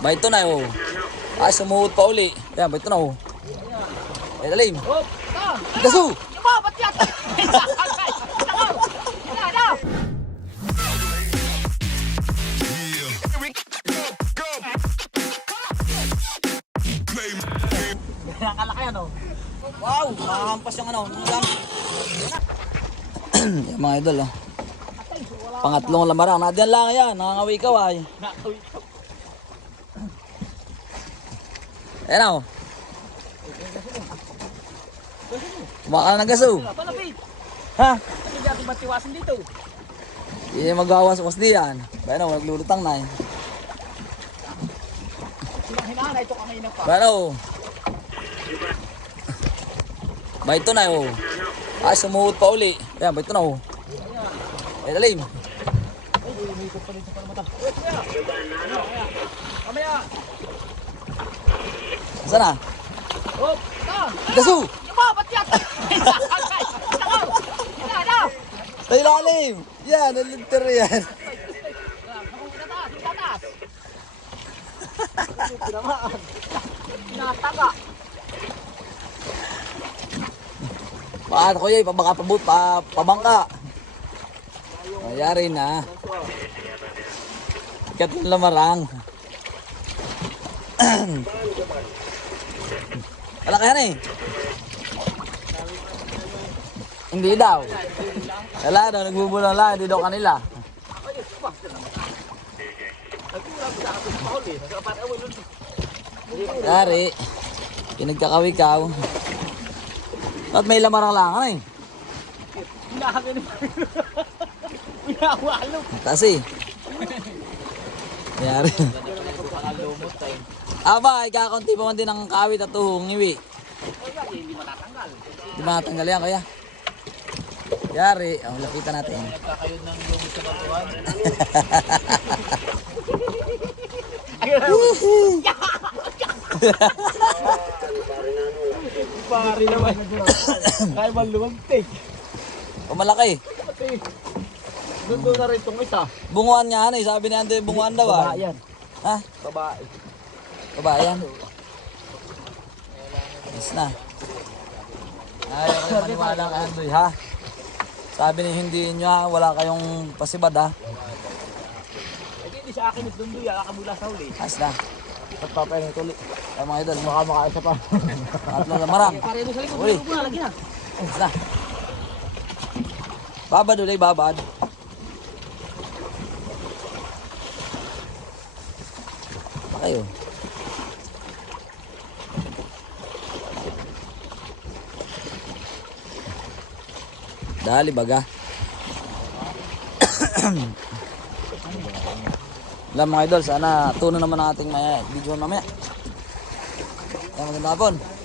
Ba ito na oh. Ay, sumuot pa uli. Yan, ba ito na oh. Ay, dalim. Ito. Nakalaki ano? Wow! Makakampas yung ano. Yan mga idol oh. Pangatlong lamarang. Nadiyan lang yan. Nangangawi ka ay. Ayan oh. Kumaka na ng gaso. Palapit. Ha? Hindi natin matiwasan dito. Hindi magawas-was diyan. Bayan oh, naglulutang na eh. Silang oh. Ba ito na oh. Ay, sumuot pa uli. Ayan, ba na oh. Ay, dalim. Ay, umikot pa dito para mata. Eh, kuya. Mamaya. Saan na? Oh, ito. Sa ilalim! Yan, nalinter yan. Tinataka. Paano ko yun? Baka pabut, pa, pabangka. Mayari na. Ikat yung lamarang. Wala ka yan eh. Hindi daw. Wala daw, nagbubulang lang. Hindi daw kanila. Yari. Pinagkakawi ka. At may lamarang lang ano eh. Hinahagan ni Pinawalo. Kasi. Yari. Aba, ikakunti pa man din ang kawit at tuhong iwi. Hindi matatanggal. Di ba natanggal yan kaya? Yari, ang lapitan natin. Nagkakayod ng lumos sa batuan. Pari naman. Kaya man lumagtik. O malaki. Doon doon na rin itong isa. Bunguan nga ano eh. Sabi ni Ante, bunguan daw ah. yan. Ha? Babae. Kabayan. Yes na. Ay, ako yung maniwala ka Andoy ha. Sabi ni hindi nyo ha, wala kayong pasibad ha. Eh hindi sa akin doon. Yaka mula sa huli. Ayos na. At papayin ito ulit. Ay mga idol, Baka makaisa pa. tatlo na marang. Pare doon sa likod. Uy. Lagi na. Ayos na. Babad ulit, babad. Pa kayo. Dali baga. Alam mga idol, sana tuno naman ang ating may video mamaya. Kaya maganda hapon.